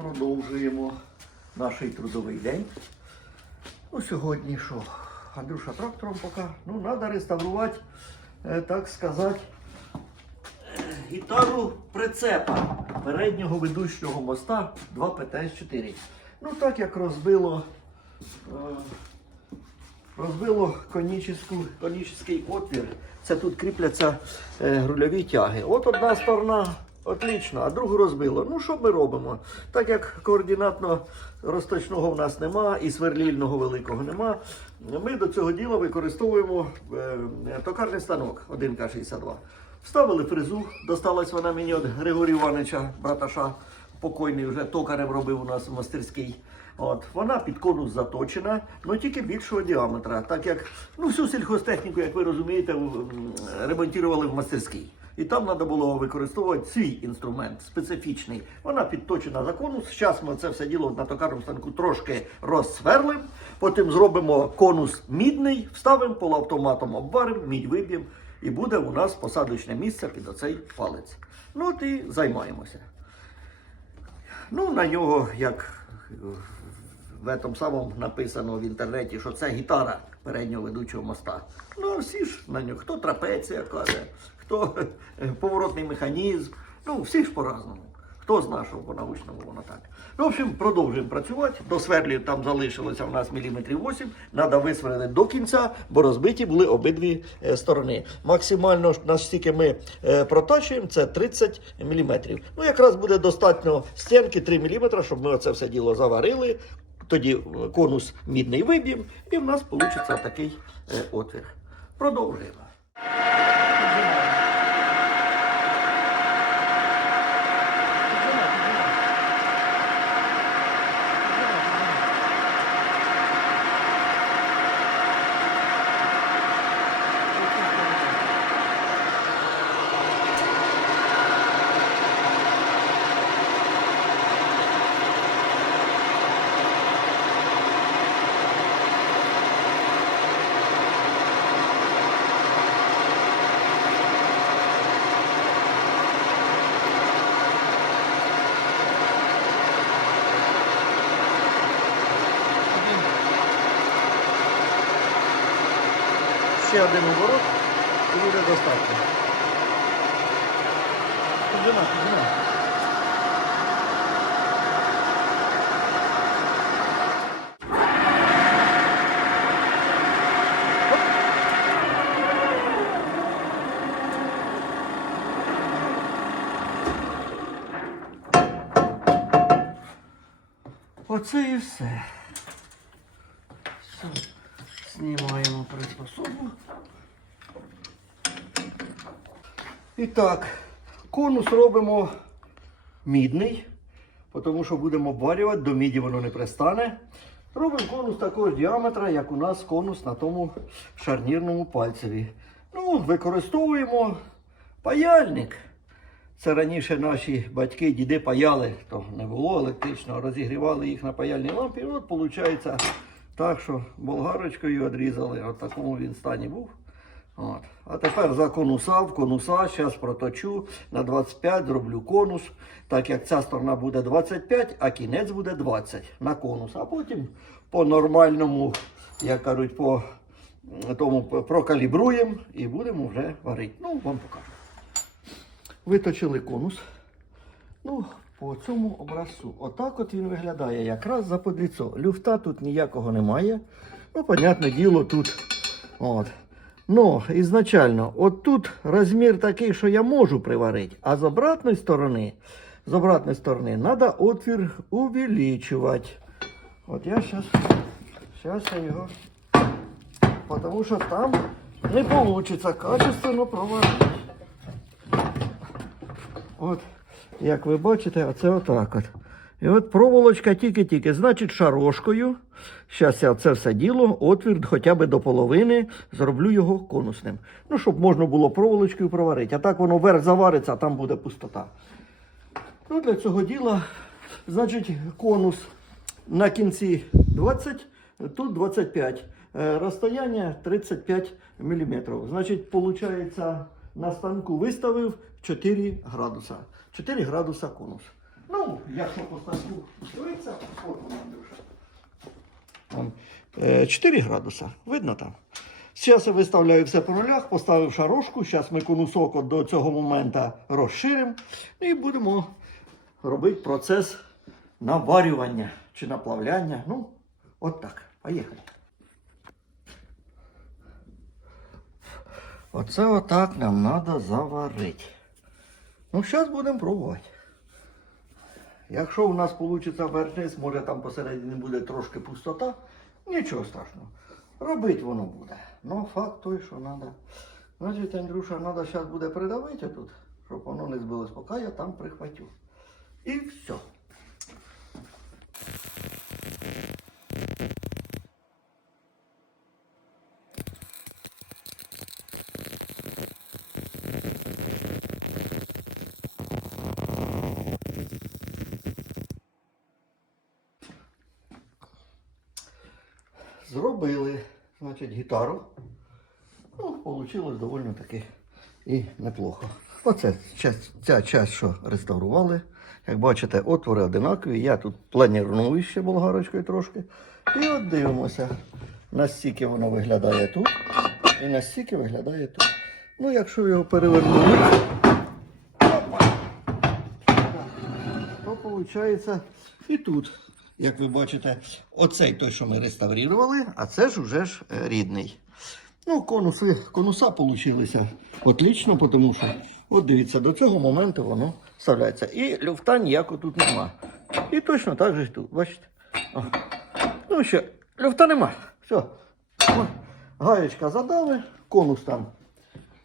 Продовжуємо наш трудовий день. Ну, сьогодні що? Андрюша трактором поки. Ну, треба реставрувати, е, так сказати, е, гітару прицепа переднього ведучого моста 2 ПТС-4. Ну, так як розбило, е, розбило конічний отвір. Це тут кріпляться е, рульові тяги. От одна сторона отлично, а другу розбило. Ну що ми робимо? Так як координатно розточного в нас нема і сверлільного великого нема, ми до цього діла використовуємо е, токарний станок 1К62. Вставили фрезу, досталась вона мені від Григорія Івановича, браташа, покойний вже токарем робив у нас в мастерській. От, вона під конус заточена, але тільки більшого діаметра, так як ну, всю сільхозтехніку, як ви розумієте, ремонтували в мастерській. І там треба було використовувати свій інструмент специфічний. Вона підточена за конус. Зараз ми це все діло на токарному станку трошки розсверлимо, потім зробимо конус мідний, вставимо полуавтоматом, обваримо, мідь виб'ємо, і буде у нас посадочне місце під оцей палець. Ну от і займаємося. Ну, на нього, як в этом самому написано в інтернеті, що це гітара переднього ведучого моста. Ну, всі ж на нього. Хто трапеція каже, хто е, поворотний механізм. Ну, всі ж по-разному. Хто знає, що по-научному воно так. Ну, в общем, продовжуємо працювати. До сверлів там залишилося у нас міліметрів 8. Треба висверлити до кінця, бо розбиті були обидві е, сторони. Максимально ж настільки ми е, протачуємо, це 30 міліметрів. Ну, якраз буде достатньо стінки 3 міліметри, щоб ми оце все діло заварили. Тоді конус мідний виб'ємо, і в нас вийде такий отвір. Продовжуємо. Ще один оборот і буде достатньо. Піджимай, піджимай. Оце і. Все. Знімаємо приспособу. І так, конус робимо мідний, тому що будемо обварювати, до міді воно не пристане. Робимо конус такого діаметра, як у нас конус на тому шарнірному пальцеві. Ну, використовуємо паяльник. Це раніше наші батьки, діди паяли, то не було електричного, розігрівали їх на паяльній лампі. І от виходить так, що болгарочкою відрізали, от такому він стані був. От. А тепер за конуса, в конуса, зараз проточу на 25, зроблю конус, так як ця сторона буде 25, а кінець буде 20 на конус. А потім по нормальному, як кажуть, по тому прокалібруємо і будемо вже варити. Ну, вам покажу. Виточили конус. Ну, по цьому образцу. Отак от він виглядає якраз за подліцо. Люфта тут ніякого немає. Ну, понятне діло, тут. От. Ну, ізначально, от тут розмір такий, що я можу приварити, а з обратної сторони, з обратної сторони, треба отвір увеличувати. От я зараз, зараз я його, тому що там не вийде качественно проварити. От, як ви бачите, оце отак от. І от проволочка тільки-тільки, значить, шарошкою. Зараз я це все діло, отвір хоча б до половини, зроблю його конусним. Ну, щоб можна було проволочкою проварити. А так воно вверх завариться, а там буде пустота. Ну, для цього діла, значить, конус на кінці 20, тут 25. Е, Розстояння 35 мм. Значить, виходить, на станку виставив 4 градуса. 4 градуса конус. Ну, якщо по станку дивиться, Там, е, 4 градуса, видно там. Зараз я виставляю все по нулях, поставив шарошку. Зараз ми конусок до цього моменту розширимо і будемо робити процес наварювання чи наплавляння. Ну, от так. Поїхали. Оце отак нам треба заварити. Ну, зараз будемо пробувати. Якщо у нас вийде верхниз, може там посередині буде трошки пустота, нічого страшного. Робити воно буде. Ну, факт той, що треба. Значить, Андрюша, треба зараз буде придавити тут, щоб воно не збилось, поки я там прихватю. І все. Зробили, значить, гітару. Ну, вийшло доволі таки і неплохо. Оце ця часть, що реставрували. Як бачите, отвори одинакові. Я тут планірнув ще болгарочкою трошки. І от дивимося, настільки воно виглядає тут і настільки виглядає тут. Ну, якщо його перевернути, то виходить і тут. Як ви бачите, оцей той, що ми реставрували, а це ж уже ж е, рідний. Ну, конуси, конуса получилися отлично, тому що, от дивіться, до цього моменту воно вставляється. І люфта ніякого тут нема. І точно так же тут, бачите? О. Ну ще, люфта нема. Все. Гаєчка задали, конус там.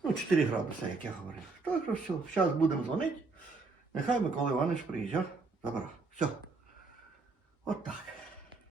Ну, 4 градуси, як я говорив. Так що все, зараз будемо дзвонити. Нехай Микола Іванович приїжджає, забирає. Все. Отак.